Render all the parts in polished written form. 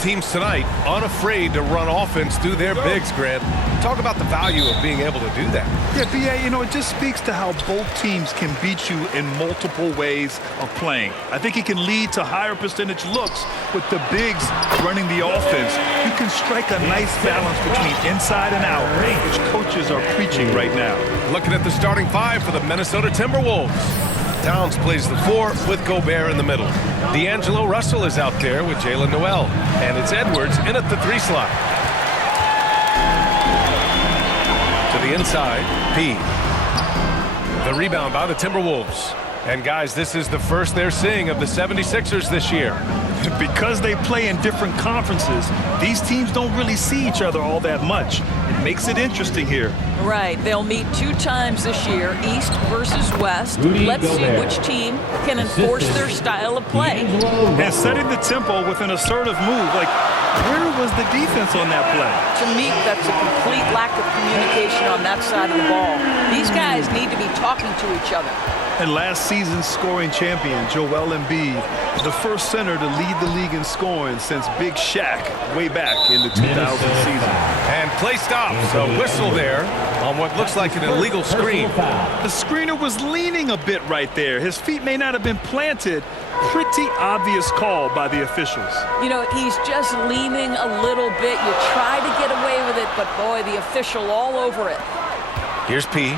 teams tonight unafraid to run offense through their bigs, Grant. Talk about the value of being able to do that. Yeah, B.A., you know, it just speaks to how both teams can beat you in multiple ways of playing. I think it can lead to higher percentage looks with the bigs running the offense. You can strike a nice balance between inside and out, which coaches are preaching right now. Looking at the starting five for the Minnesota Timberwolves. Towns plays the 4 with Gobert in the middle. D'Angelo Russell is out there with Jalen Noel. And it's Edwards in at the 3 slot. To the inside, P. The rebound by the Timberwolves. And guys, this is the first they're seeing of the 76ers this year. Because they play in different conferences, these teams don't really see each other all that much. It makes it interesting here. Right. They'll meet 2 times this year, East versus West. Let's see which team can enforce their style of play. And setting the tempo with an assertive move. Like, where was the defense on that play? To me, that's a complete lack of communication on that side of the ball. These guys need to be talking to each other. And last season's scoring champion, Joel Embiid, the first center to lead the league in scoring since Big Shaq way back in the 2000 season. And play stops. A whistle there on what looks like an illegal screen. The screener was leaning a bit right there. His feet may not have been planted. Pretty obvious call by the officials. You know, he's just leaning a little bit. You try to get away with it, but boy, the official all over it. Here's P.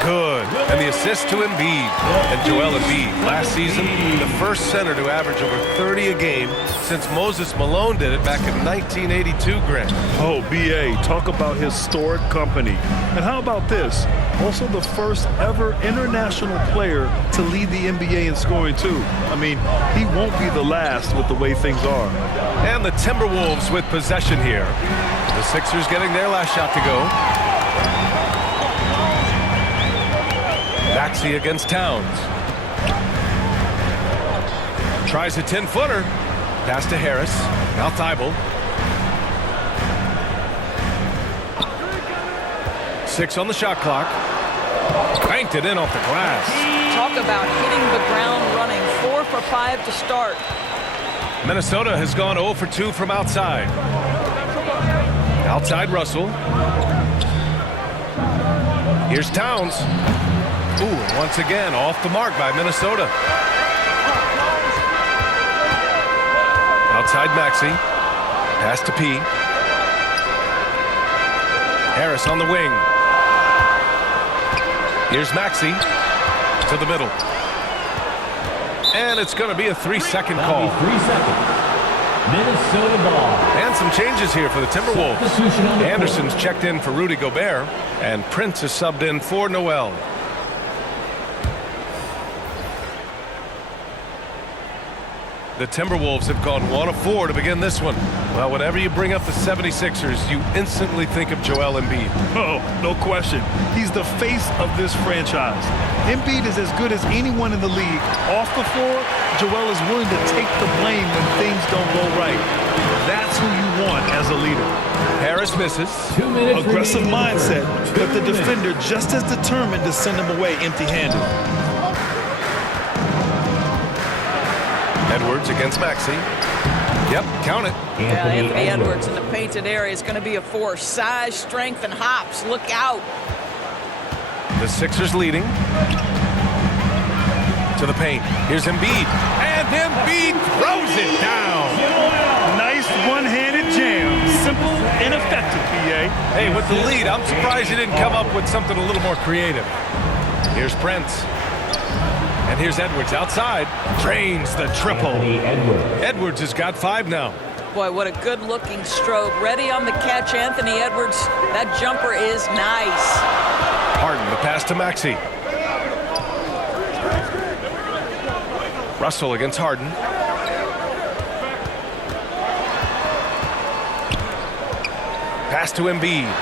Good. And the assist to Embiid. And Joel Embiid, last season, the first center to average over 30 a game since Moses Malone did it back in 1982, Grant. Oh, B.A., talk about historic company. And how about this? Also the first ever international player to lead the NBA in scoring, too. I mean, he won't be the last with the way things are. And the Timberwolves with possession here. The Sixers getting their last shot to go. Maxey against Towns. Tries a 10-footer. Pass to Harris. Now Thibault. 6 on the shot clock. Banked it in off the glass. Talk about hitting the ground running. 4 for 5 to start. Minnesota has gone 0 for 2 from outside. Outside Russell. Here's Towns. Ooh, and once again, off the mark by Minnesota. Outside Maxey. Pass to P. Harris on the wing. Here's Maxey to the middle. And it's going to be a 3-second call. 3 seconds. Minnesota ball. And some changes here for the Timberwolves. Anderson's checked in for Rudy Gobert. And Prince is subbed in for Noel. The Timberwolves have gone 1 of 4 to begin this one. Well, whenever you bring up the 76ers, you instantly think of Joel Embiid. Oh, no question. He's the face of this franchise. Embiid is as good as anyone in the league. Off the floor, Joel is willing to take the blame when things don't go right. That's who you want as a leader. Harris misses. 2 minutes. Aggressive mindset, but the 2 minutes. defender just as determined to send him away empty-handed. Edwards against Maxey. Yep, count it. Yeah, Anthony Edwards in the painted area is going to be a force. Size, strength, and hops. Look out. The Sixers leading. To the paint. Here's Embiid. And Embiid throws it down. Nice one-handed jam. Simple and effective, B.A. Hey, with the lead, I'm surprised you didn't come up with something a little more creative. Here's Prince. And here's Edwards outside. Drains the triple. Edwards has got 5 now. Boy, what a good-looking stroke. Ready on the catch, Anthony Edwards. That jumper is nice. Harden, the pass to Maxey. Russell against Harden. Pass to Embiid.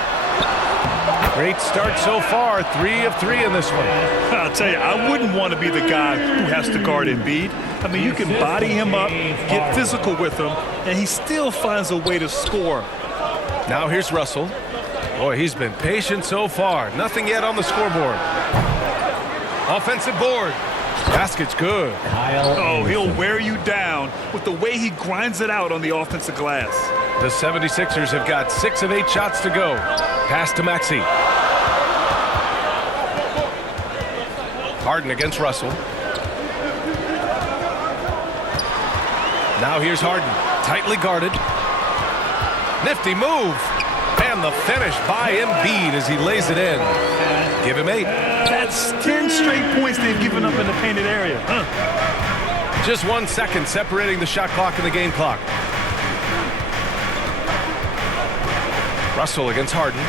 Great start so far. 3 of 3 in this one. I'll tell you, I wouldn't want to be the guy who has to guard Embiid. I mean, you can body him up, get physical with him, and he still finds a way to score. Now here's Russell. Boy, he's been patient so far. Nothing yet on the scoreboard. Offensive board. Basket's good. Kyle Oh, Anderson. he'll wear you down with the way he grinds it out on the offensive glass. The 76ers have got 6 of 8 shots to go. Pass to Maxey. Harden against Russell. Now here's Harden. Tightly guarded. Nifty move. And the finish by Embiid as he lays it in. Give him 8. That's 10 straight points they've given up in the painted area. Just 1 second separating the shot clock and the game clock. Russell against Harden.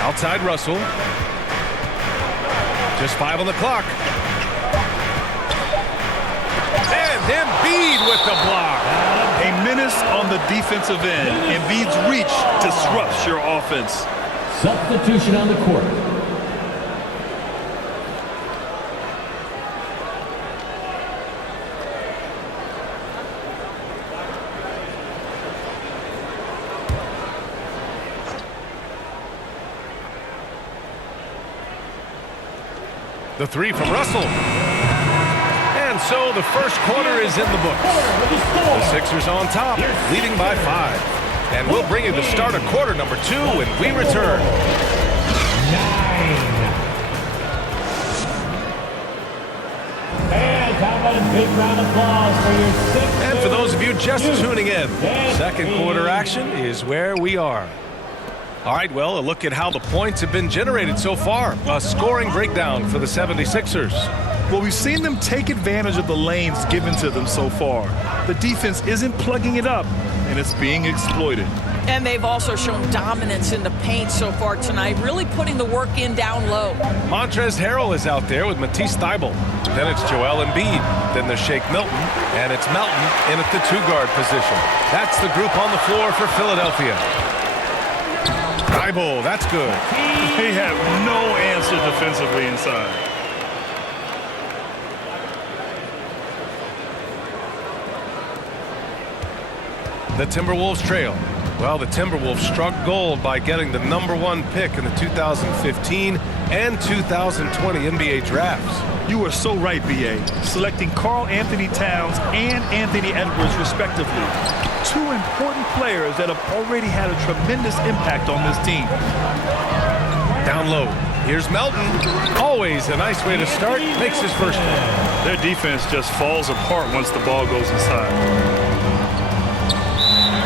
Outside Russell. Just 5 on the clock. And Embiid with the block. A menace on the defensive end. Embiid's reach disrupts your offense. Substitution on the court. The 3 from Russell. And so the first quarter is in the books. The Sixers on top, leading by 5. And we'll bring you the start of quarter number 2 when we return. 9. And how about a big round of applause for your Sixers? And for those of you just tuning in, second quarter action is where we are. All right, well, a look at how the points have been generated so far. A scoring breakdown for the 76ers. Well, we've seen them take advantage of the lanes given to them so far. The defense isn't plugging it up, and it's being exploited. And they've also shown dominance in the paint so far tonight, really putting the work in down low. Montrezl Harrell is out there with Matisse Thybulle. Then it's Joel Embiid. Then there's Shake Milton. And it's Melton in at the 2-guard position. That's the group on the floor for Philadelphia. Thybulle, that's good. They have no answer defensively inside. The Timberwolves trail. Well, the Timberwolves struck gold by getting the #1 pick in the 2015 and 2020 NBA drafts. You are so right, B.A. Selecting Karl Anthony Towns and Anthony Edwards, respectively. 2 important players that have already had a tremendous impact on this team. Down low. Here's Melton. Always a nice way to start. Makes his first one. Their defense just falls apart once the ball goes inside.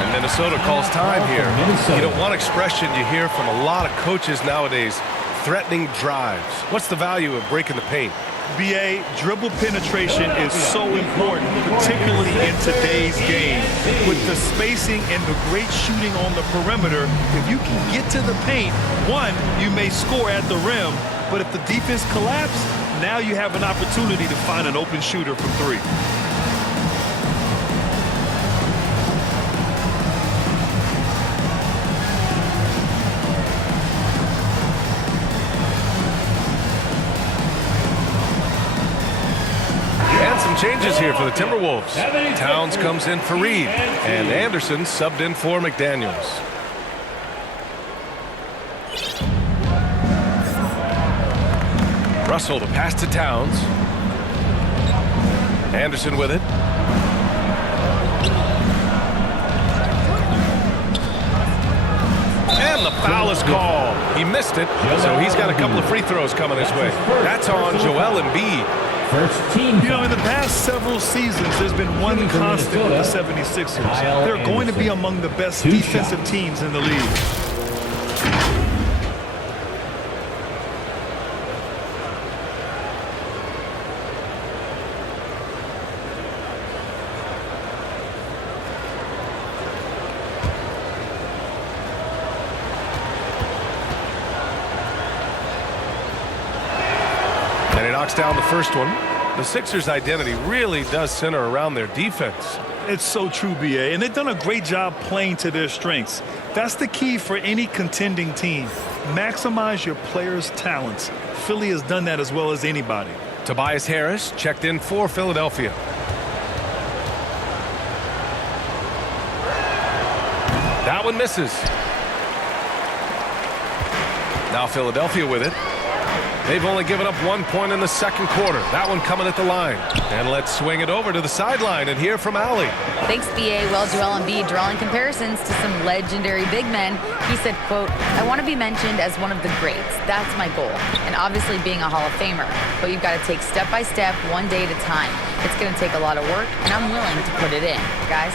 And Minnesota calls time here. You know, one expression you hear from a lot of coaches nowadays, threatening drives. What's the value of breaking the paint? B.A., dribble penetration is so important, particularly in today's game. With the spacing and the great shooting on the perimeter, if you can get to the paint, 1, you may score at the rim, but if the defense collapses, now you have an opportunity to find an open shooter from 3. Changes here for the Timberwolves. Towns comes in for Reed, and Anderson subbed in for McDaniels. Russell the pass to Towns. Anderson with it. And the foul is called. He missed it, so he's got a couple of free throws coming his way. That's on Joel Embiid. First team. You know, in the past several seasons, there's been one constant with the 76ers. They're going to be among the best defensive teams in the league. And he knocks down the first one. The Sixers' identity really does center around their defense. It's so true, B.A., and they've done a great job playing to their strengths. That's the key for any contending team. Maximize your players' talents. Philly has done that as well as anybody. Tobias Harris checked in for Philadelphia. That one misses. Now Philadelphia with it. They've only given up 1 point in the second quarter. That one coming at the line. And let's swing it over to the sideline and hear from Allie. Thanks, BA. Well, Joel Embiid drawing comparisons to some legendary big men. He said, quote, "I want to be mentioned as one of the greats. That's my goal. And obviously being a Hall of Famer. But you've got to take step by step, one day at a time. It's going to take a lot of work, and I'm willing to put it in. Guys."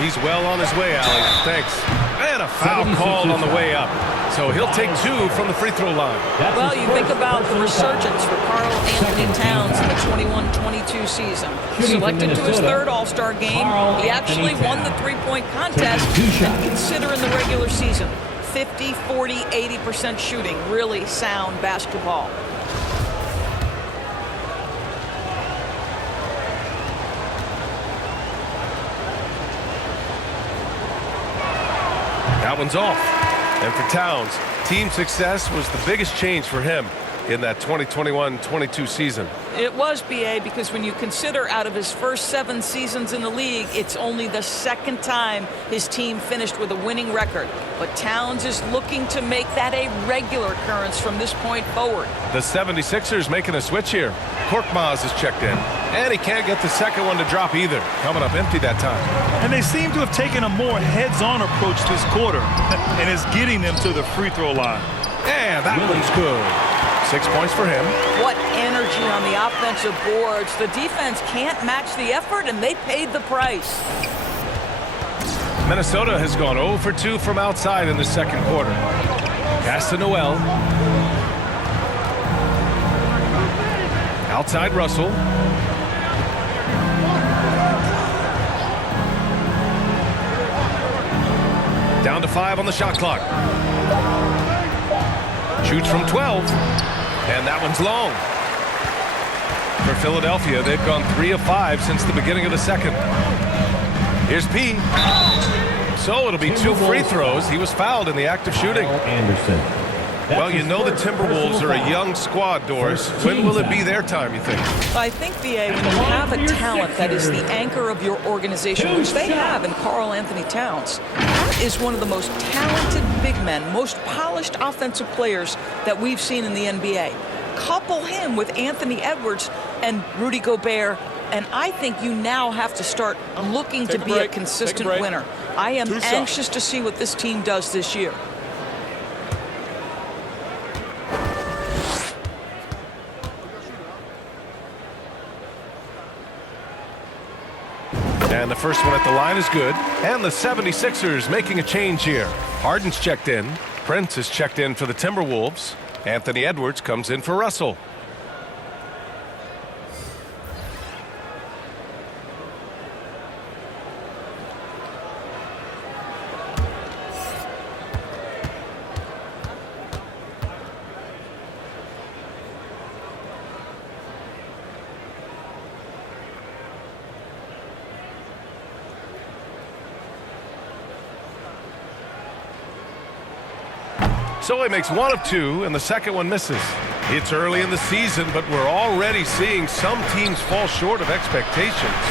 He's well on his way, Allie. Thanks. And a foul called on the way up. So he'll take 2 from the free throw line. Well, you think about the resurgence for Karl Anthony Towns in the 21-22 season. Selected to his third All-Star game, he actually won the three-point contest. And considering the regular season, 50, 40, 80% shooting. Really sound basketball. That one's off. And for Towns, team success was the biggest change for him in that 2021-22 season. It was, BA, because when you consider out of his first 7 seasons in the league, it's only the second time his team finished with a winning record. But Towns is looking to make that a regular occurrence from this point forward. The 76ers making a switch here. Korkmaz is checked in, and he can't get the second one to drop either. Coming up empty that time. And they seem to have taken a more heads-on approach this quarter, and it's getting them to the free throw line. And that one's good. 6 points for him. What energy on the offensive boards. The defense can't match the effort, and they paid the price. Minnesota has gone 0 for 2 from outside in the second quarter. Pass to Noel. Outside Russell. Down to 5 on the shot clock. Shoots from 12. And that one's long. For Philadelphia, they've gone 3 of 5 since the beginning of the second. Here's P. So it'll be 2 free throws. He was fouled in the act of shooting. Anderson. Well, you know the Timberwolves are a young squad, Doris. When will it be their time, you think? I think, BA, when you have a talent that is the anchor of your organization, which they have in Karl Anthony Towns, that is one of the most talented big men, most polished offensive players that we've seen in the NBA. Couple him with Anthony Edwards and Rudy Gobert, and I think you now have to start looking to be a consistent winner. I am anxious to see what this team does this year. And the first one at the line is good. And the 76ers making a change here. Harden's checked in. Prince is checked in for the Timberwolves. Anthony Edwards comes in for Russell. So he makes 1 of 2, and the second one misses. It's early in the season, but we're already seeing some teams fall short of expectations.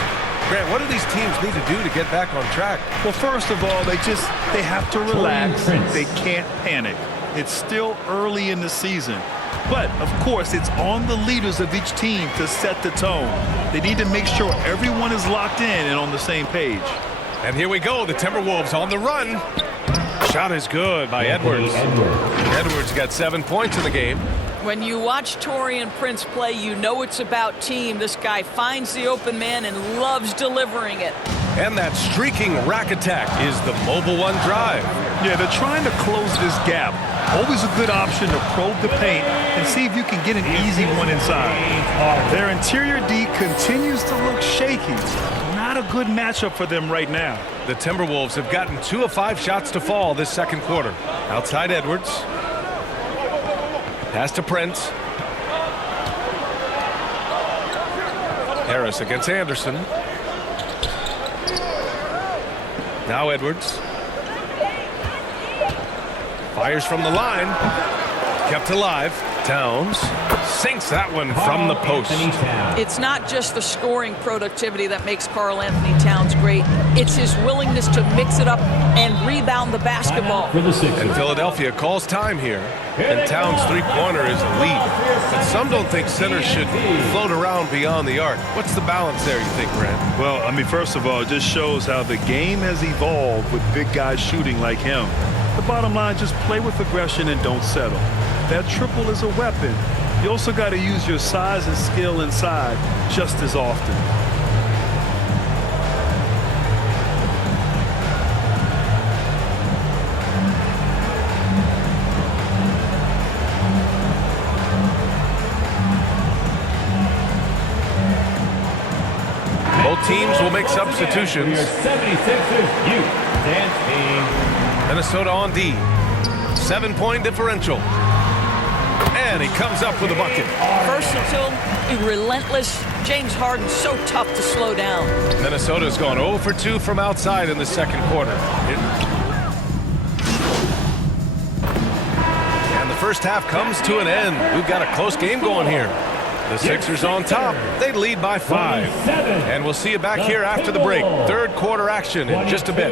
Grant, what do these teams need to do to get back on track? Well, first of all, they have to relax. They can't panic. It's still early in the season. But, of course, it's on the leaders of each team to set the tone. They need to make sure everyone is locked in and on the same page. And here we go, the Timberwolves on the run. Shot is good by Edwards. Edwards got 7 points in the game. When you watch Taurean Prince play, you know it's about team. This guy finds the open man and loves delivering it. And that streaking rack attack is the Mobile One drive. Yeah, they're trying to close this gap. Always a good option to probe the paint and see if you can get an easy one inside. Their interior D continues to look shaky. Not a good matchup for them right now. The Timberwolves have gotten 2 of 5 shots to fall this second quarter. Outside Edwards. Pass to Prince. Harris against Anderson. Now Edwards. Fires from the line. Kept alive. Towns. sinks that one from the post. Anthony Towns. It's not just the scoring productivity that makes Karl Anthony Towns great. It's his willingness to mix it up and rebound the basketball. For the Sixers. And Philadelphia calls time here. And Towns' three-pointer is elite. But some don't think centers should float around beyond the arc. What's the balance there, you think, Grant? Well, I mean, first of all, it just shows how the game has evolved with big guys shooting like him. The bottom line, just play with aggression and don't settle. That triple is a weapon. You also got to use your size and skill inside just as often. Both teams will make substitutions. Your 76ers youth dance team. Minnesota on D. 7-point differential. And he comes up with a bucket. Versatile, relentless. James Harden so tough to slow down. Minnesota's gone 0 for 2 from outside in the second quarter. And the first half comes to an end. We've got a close game going here. The Sixers on top. They lead by 5. And we'll see you back here after the break. Third quarter action in just a bit.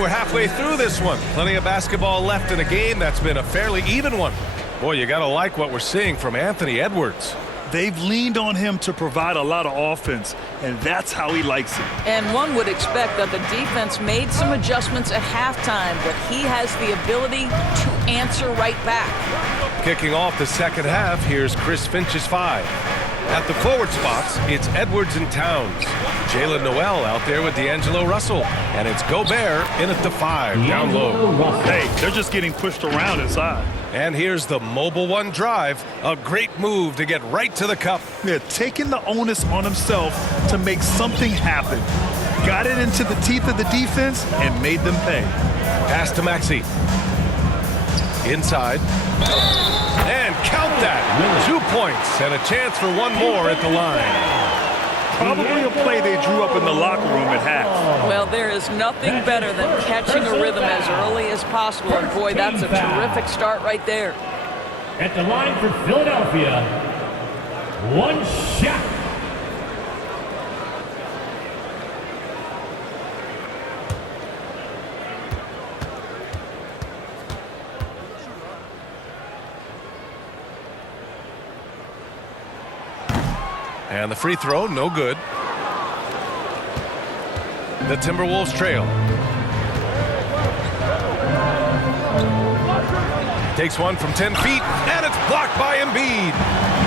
We're halfway through this one. Plenty of basketball left in a game that's been a fairly even one. Boy, you gotta like what we're seeing from Anthony Edwards. They've leaned on him to provide a lot of offense, and that's how he likes it. And one would expect that the defense made some adjustments at halftime, but he has the ability to answer right back. Kicking off the second half, here's Chris Finch's 5. At the forward spots, it's Edwards and Towns. Jalen Noel out there with D'Angelo Russell. And it's Gobert in at the 5, down low. Hey, they're just getting pushed around inside. And here's the mobile one drive. A great move to get right to the cup. Yeah, taking the onus on himself to make something happen. Got it into the teeth of the defense and made them pay. Pass to Maxey. Inside. And count that. 2 points and a chance for one more at the line. Probably a play they drew up in the locker room at half. Well, there is nothing better than catching a rhythm as early as possible. And boy, that's a terrific start right there. At the line for Philadelphia, one shot. And the free throw, no good. The Timberwolves trail. Takes one from 10 feet, and it's blocked by Embiid.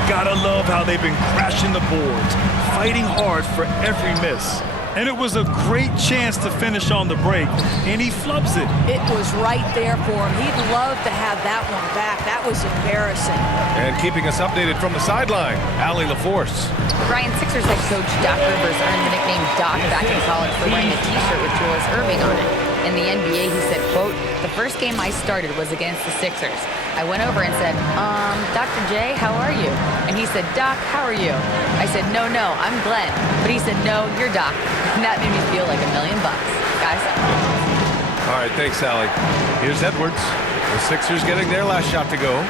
Gotta love how they've been crashing the boards, fighting hard for every miss. And it was a great chance to finish on the break, and he flubs it. It was right there for him. He'd love to have that one back. That was embarrassing. And keeping us updated from the sideline, Allie LaForce. Brian, Sixers head coach Doc Rivers earned the nickname Doc back in college for wearing a T-shirt with Julius Erving on it. In the NBA, he said, quote, "The first game I started was against the Sixers. I went over and said, Dr. J, how are you?" And he said, "Doc, how are you?" I said, no, I'm Glenn." But he said, "No, you're Doc." And that made me feel like $1 million. Guys. All right, thanks, Allie. Here's Edwards. The Sixers getting their last shot to go.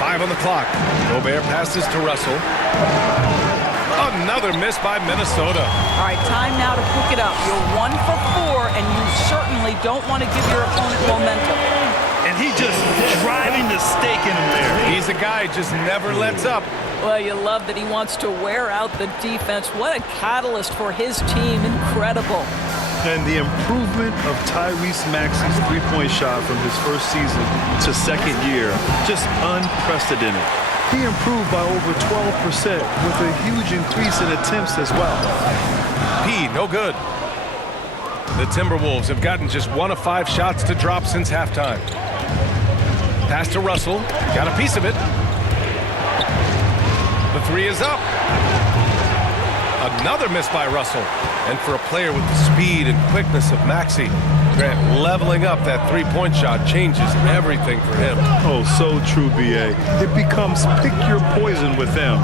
5 on the clock. Gobert passes to Russell. Another miss by Minnesota. All right, time now to pick it up. You're 1 for 4, and you certainly don't want to give your opponent momentum. And he just driving the stake in him there. He's a guy who just never lets up. Well, you love that he wants to wear out the defense. What a catalyst for his team. Incredible. And the improvement of Tyrese Maxey's three-point shot from his first season to second year, just unprecedented. He improved by over 12% with a huge increase in attempts as well. P, no good. The Timberwolves have gotten just 1 of 5 shots to drop since halftime. Pass to Russell, got a piece of it. The three is up. Another miss by Russell. And for a player with the speed and quickness of Maxey, Grant, leveling up that three-point shot changes everything for him. Oh, so true, B.A. It becomes pick your poison with them.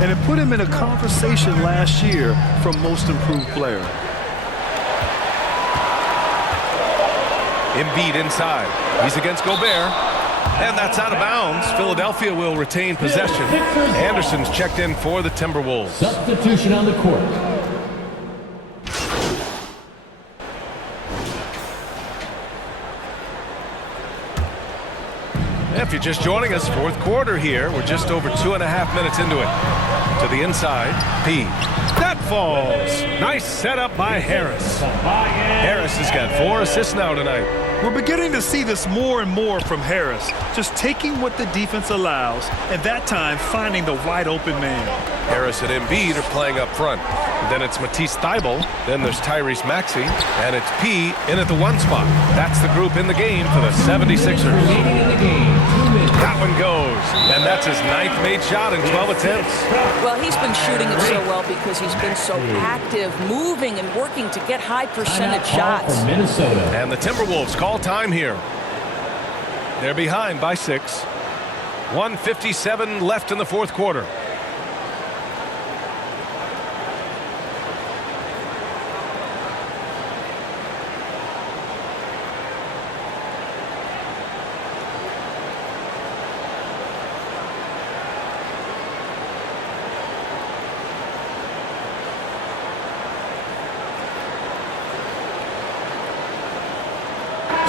And it put him in a conversation last year for most improved player. Embiid inside. He's against Gobert. And that's out of bounds. Philadelphia will retain possession. Anderson's checked in for the Timberwolves. Substitution on the court. If you're just joining us, fourth quarter here. We're just over 2.5 minutes into it. To the inside, P. That falls. Nice setup by Harris. Harris has got 4 assists now tonight. We're beginning to see this more and more from Harris, just taking what the defense allows, and that time finding the wide open man. Harris and Embiid are playing up front. Then it's Matisse Thybulle. Then there's Tyrese Maxey. And it's P in at the 1 spot. That's the group in the game for the 76ers. Remaining in the game, 2 minutes. That one goes. And that's his 9th made shot in 12 attempts. Well, he's been shooting it so well because he's been so active, moving and working to get high percentage shots. From Minnesota. And the Timberwolves call time here. They're behind by 6. 1:57 left in the fourth quarter.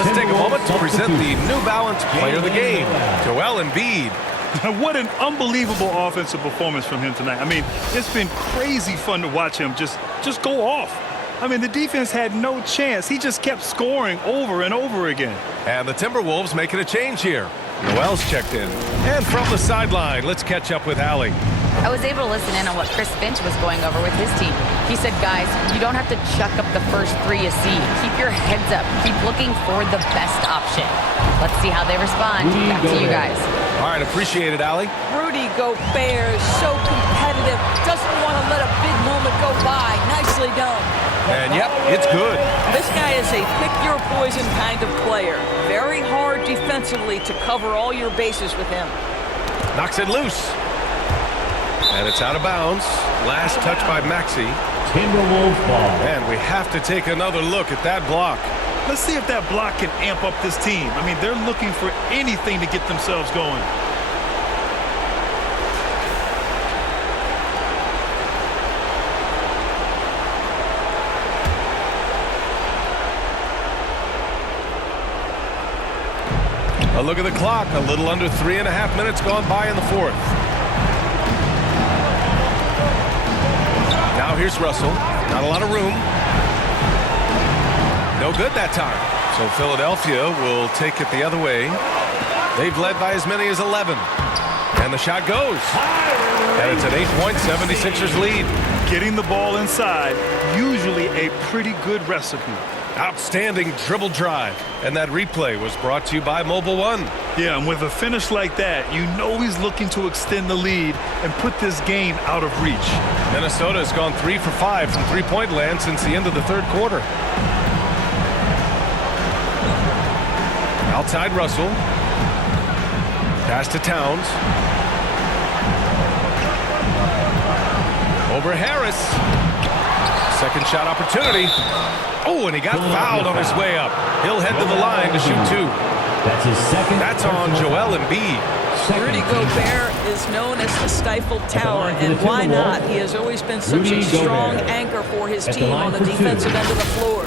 Let's take a moment to present the New Balance Player of the Game, Joel Embiid. What an unbelievable offensive performance from him tonight. I mean, it's been crazy fun to watch him just go off. I mean, the defense had no chance. He just kept scoring over and over again. And the Timberwolves making a change here. Noel's checked in. And from the sideline, let's catch up with Allie. I was able to listen in on what Chris Finch was going over with his team. He said, guys, you don't have to chuck up the first 3 you see. Keep your heads up. Keep looking for the best option. Let's see how they respond. Back to you guys. All right, appreciate it, Allie. Rudy Gobert is so competitive. Doesn't want to let a big moment go by. Nicely done. And yep, it's good. This guy is a pick-your-poison kind of player. Very hard defensively to cover all your bases with him. Knocks it loose. And it's out of bounds. Last touch by Maxey. Timberwolves ball. And we have to take another look at that block. Let's see if that block can amp up this team. I mean, they're looking for anything to get themselves going. A look at the clock. A little under 3.5 minutes gone by in the fourth. Now here's Russell. Not a lot of room. No good that time. So Philadelphia will take it the other way. They've led by as many as 11. And the shot goes. And it's an 8-point 76ers lead. Getting the ball inside, usually a pretty good recipe. Outstanding dribble drive. And that replay was brought to you by Mobile One. Yeah, and with a finish like that, you know he's looking to extend the lead and put this game out of reach. Minnesota has gone 3 for 5 from three-point land since the end of the third quarter. Outside Russell. Pass to Towns. Over Harris. Second shot opportunity. Oh, and he got fouled on his way up. He'll head to the line to shoot 2. That's his second. That's on Joel Embiid. Rudy Gobert is known as the stifled tower, and why not? He has always been such a strong anchor for his team on the defensive end of the floor.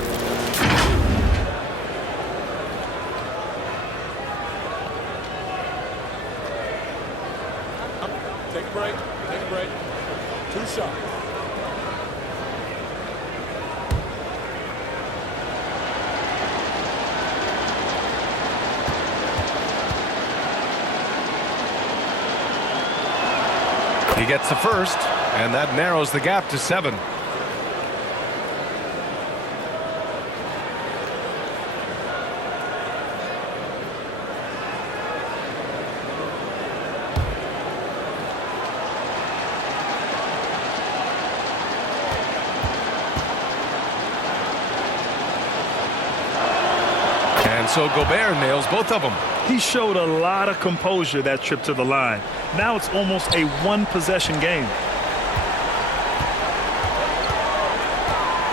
Take a break. Take a break. 2 shots. He gets the first, and that narrows the gap to 7. And so Gobert nails both of them. He showed a lot of composure that trip to the line. Now it's almost a one-possession game.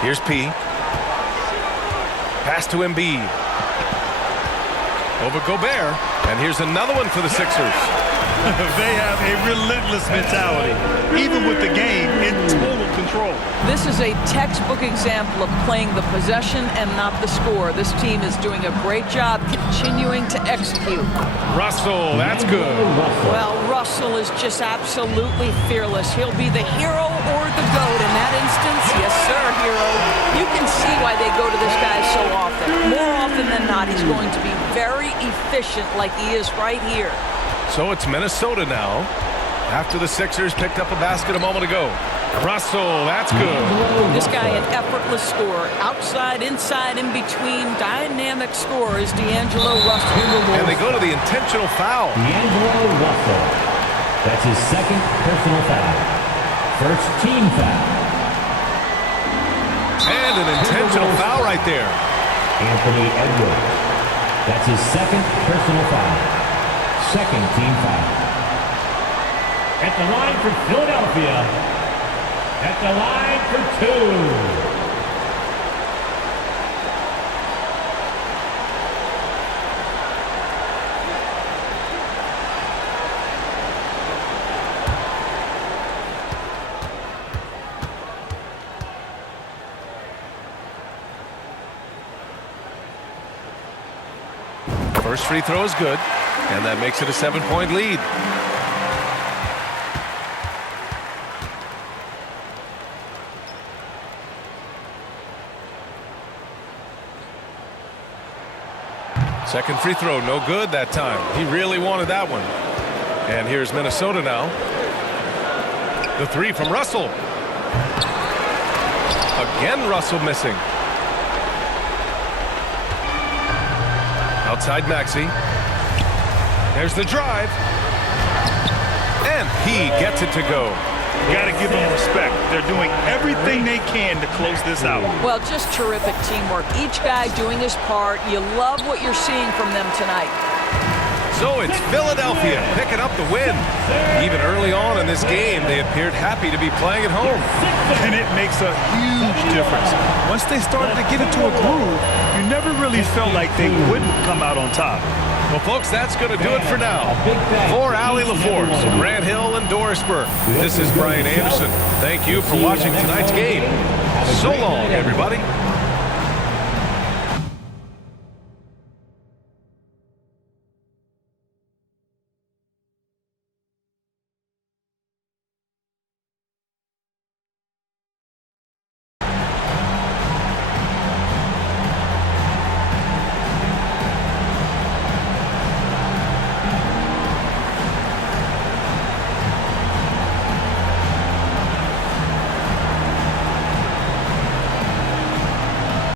Here's P. Pass to Embiid. Over Gobert. And here's another one for the Sixers. They have a relentless mentality, even with the game in total control. This is a textbook example of playing the possession and not the score. This team is doing a great job continuing to execute. Russell, that's good. Well, Russell is just absolutely fearless. He'll be the hero or the GOAT in that instance. Yes, sir, hero. You can see why they go to this guy so often. More often than not, he's going to be very efficient like he is right here. So it's Minnesota now, after the Sixers picked up a basket a moment ago. Russell, that's good. This guy, an effortless scorer. Outside, inside, in between, dynamic scorer is D'Angelo Russell. And they go to the intentional foul. D'Angelo Russell. That's his second personal foul. First team foul. And an intentional foul right there. Anthony Edwards. That's his second personal foul. Second team foul. At the line for Philadelphia. At the line for 2. First free throw is good, and that makes it a 7-point lead. Second free throw, no good that time. He really wanted that one. And here's Minnesota now. The three from Russell. Again, Russell missing. Outside Maxey. There's the drive. And he gets it to go. Got to give them respect. They're doing everything they can to close this out. Well, just terrific teamwork. Each guy doing his part. You love what you're seeing from them tonight. So it's Philadelphia picking up the win. Even early on in this game, they appeared happy to be playing at home. And it makes a huge difference. Once they started to get into a groove, you never really felt like they wouldn't come out on top. Well, folks, that's going to do it for now. For Allie LaForce, Grant Hill, and Doris Burke, this is Brian Anderson. Thank you for watching tonight's game. So long, everybody.